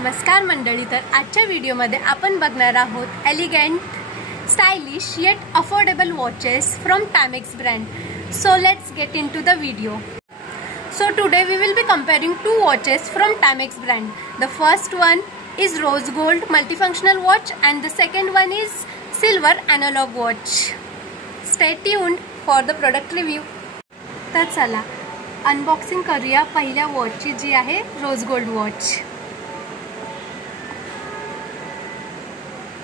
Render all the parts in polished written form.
नमस्कार मंडळी, तर आजच्या व्हिडिओमध्ये आपण बघणार आहोत elegant, stylish yet affordable watches from Timex brand. So let's get into the video. So today we will be comparing two watches from Tamex brand. The first one is rose gold multifunctional watch and the second one is silver analog watch. Stay tuned for the product review. तर चला unboxing करूया पहिल्या वॉचची, जी आहे rose gold watch.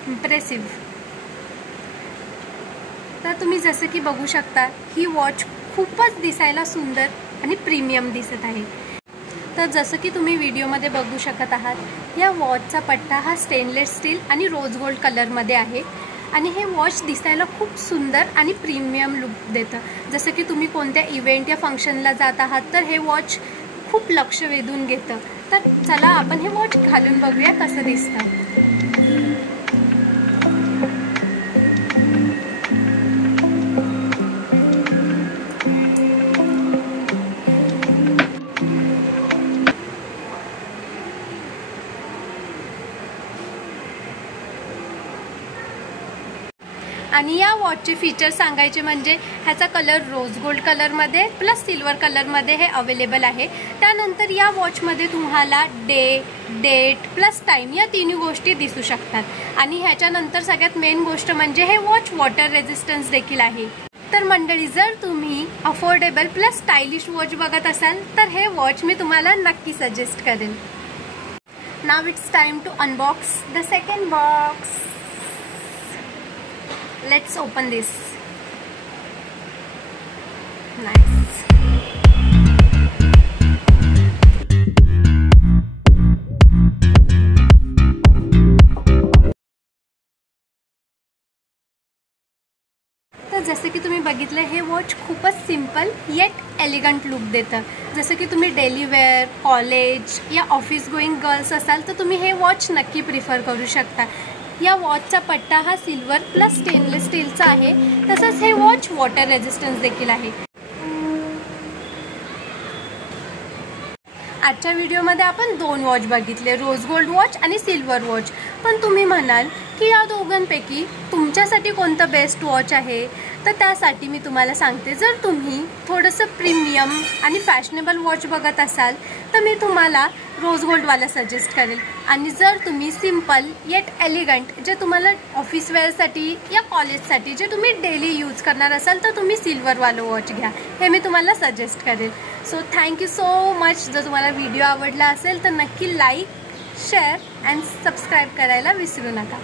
Impressive. तर तुम्ही जसं की बघू शकता, ही वॉच खूपच दिसायला सुंदर आणि प्रीमियम दिसत आहे. तर जसं की तुम्ही व्हिडिओमध्ये बघू शकत आहात, या वॉचचा पट्टा हा स्टेनलेस स्टील आणि रोज गोल्ड कलरमध्ये आहे आणि हे वॉच दिसायला खूप सुंदर आणि प्रीमियम लुक देतं. जसं की तुम्ही कोणत्या इव्हेंट या फंक्शनला जात आहात तर हे वॉच खूप लक्ष वेधून घेतं. तर चला आपण हे वॉच घालून बघूया कसं दिसतं. आणि या वॉचचे फीचर सांगायचे म्हणजे ह्याचा कलर रोज गोल्ड कलरमध्ये प्लस सिल्वर कलरमध्ये हे अवेलेबल आहे. त्यानंतर या वॉचमध्ये तुम्हाला डे, डेट प्लस टाईम या तिन्ही गोष्टी दिसू शकतात. आणि ह्याच्यानंतर सगळ्यात मेन गोष्ट म्हणजे हे वॉच वॉटर रेजिस्टन्स देखील आहे. तर मंडळी, जर तुम्ही अफोर्डेबल प्लस स्टायलिश वॉच बघत असाल तर हे वॉच मी तुम्हाला नक्की सजेस्ट करेन. Now it's time to unbox the second box. Let's open this. Nice. तर जसं की तुम्ही बघितलं, हे वॉच खूपच सिंपल येट एलिगंट लुक देतं. जसं की तुम्ही डेली वेअर, कॉलेज या ऑफिस गोईंग गर्ल्स असाल तर तुम्ही हे वॉच नक्की प्रिफर करू शकता. या वॉचचा पट्टा हा सिल्वर प्लस स्टेनलेस स्टीलचा आहे. तसंच हे वॉच वॉटर रेजिस्टन्स देखील आहे. आजच्या व्हिडिओमध्ये आपण दोन वॉच बघितले, रोज गोल्ड वॉच आणि सिल्वर वॉच. पण तुम्ही म्हणाल की या दोघांपैकी तुमच्यासाठी कोणतं बेस्ट वॉच आहे, तर त्यासाठी मी तुम्हाला सांगते, जर तुम्ही थोडंसं प्रीमियम आणि फॅशनेबल वॉच बघत असाल तर मी तुम्हाला रोज गोल्डवाला सजेस्ट करेल. आणि जर तुम्ही सिम्पल येट एलिगंट, जे तुम्हाला ऑफिस वेअरसाठी या कॉलेजसाठी जे तुम्ही डेली यूज करणार असाल तर तुम्ही सिल्वरवालं वॉच घ्या, हे मी तुम्हाला सजेस्ट करेल. So thank you so much. जर तुम्हाला व्हिडिओ आवडला असेल तर नक्की लाईक, शेअर अँड सबस्क्राईब करायला विसरू नका.